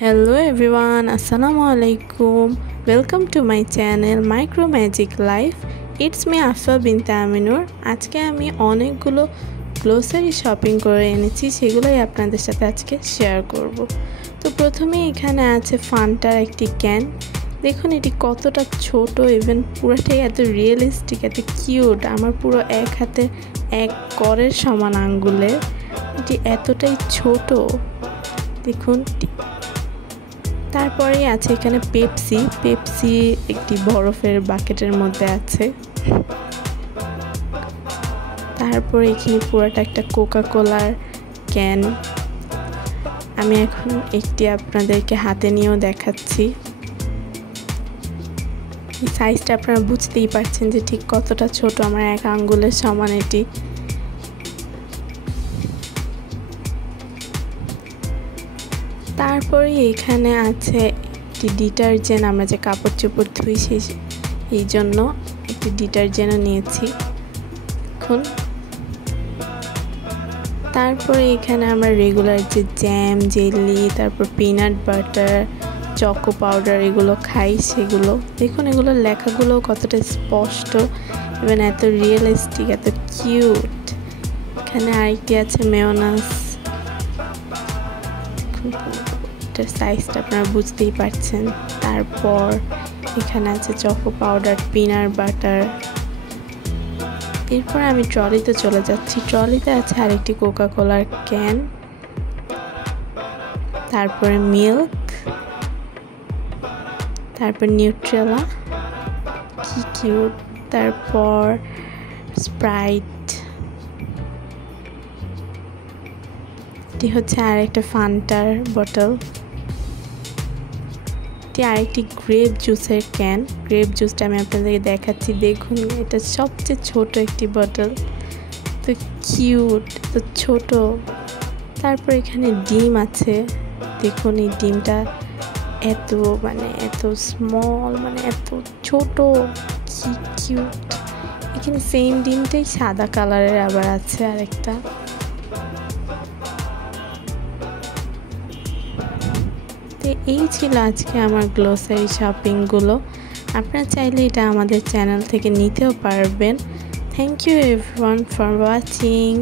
Hello everyone, Assalamu alaikum. Welcome to my channel Micro Magic Life. It's me Afa binte Aminur. আজকে আমি অনেকগুলো glossary shopping করে এনেছি, সেগুলোই আপনাদের সাথে আজকে শেয়ার করব। তো প্রথমে এখানে আছে ফান্টার একটি ক্যান। দেখুন এটি কতটা ছোট, ইভেন পুরোটাই এত রিয়েলিস্টিক, এত কিউট। আমার পুরো এক হাতে এক করের সমান আঙ্গুলে, এটি এতটাই ছোট দেখুন। তারপরে আছে এখানে পেপসি একটি বরফের বাকেটের মধ্যে আছে। তারপরে এখানে পুরোটা একটা কোকা কোলার ক্যান। আমি এখন একটি আপনাদেরকে হাতে নিয়েও দেখাচ্ছি। এই সাইজটা আপনারা বুঝতেই পারছেন যে ঠিক কতটা ছোট, আমার এক আঙ্গুলের সমান এটি। তারপরে এখানে আছে একটি ডিটারজেন্ট, আমরা যে কাপড় চোপড় ধুই এই জন্য একটি ডিটারজেন্টও নিয়েছি এখন। তারপরে এখানে আমরা রেগুলার যে জ্যাম, জেলি, তারপর পিনাট বাটার, চকো পাউডার এগুলো খাই, সেগুলো দেখুন। এগুলোর লেখাগুলো কতটা স্পষ্ট, ইভেন এত রিয়েলিস্টিক, এত কিউট। এখানে আরেকটি আছে মেয়োনাস। সাইজটা আপনারা বুঝতেই পারছেন। তারপর এখানে আছে চকো পাউডার, পিনাট বাটার। এরপর আমি ট্রলিতে চলে যাচ্ছি। ট্রলিতে আছে আরেকটি কোকা কোলার ক্যান, তারপরে মিল্ক, তারপর নিউট্রেলা, কি কিউট। তারপর স্প্রাইট, এটি হচ্ছে আরেকটা ফান্টার বোতল। এটি আরেকটি গ্রেপ জুসের ক্যান। গ্রেপ জুসটা আমি আপনাদেরকে দেখাচ্ছি। দেখুন এটা সবচেয়ে ছোট একটি বোতল, তো কিউট, তো ছোট। তারপর এখানে ডিম আছে। দেখুন এই ডিমটা এত এত স্মল, এত ছোট, কি কিউট। এখানে সেম ডিমটাই সাদা কালারের আবার আছে আরেকটা। এই ছিল আজকে আমার গ্লোসারি শপিংগুলো। আপনারা চাইলে এটা আমাদের চ্যানেল থেকে নিতেও পারবেন। Thank you everyone for watching.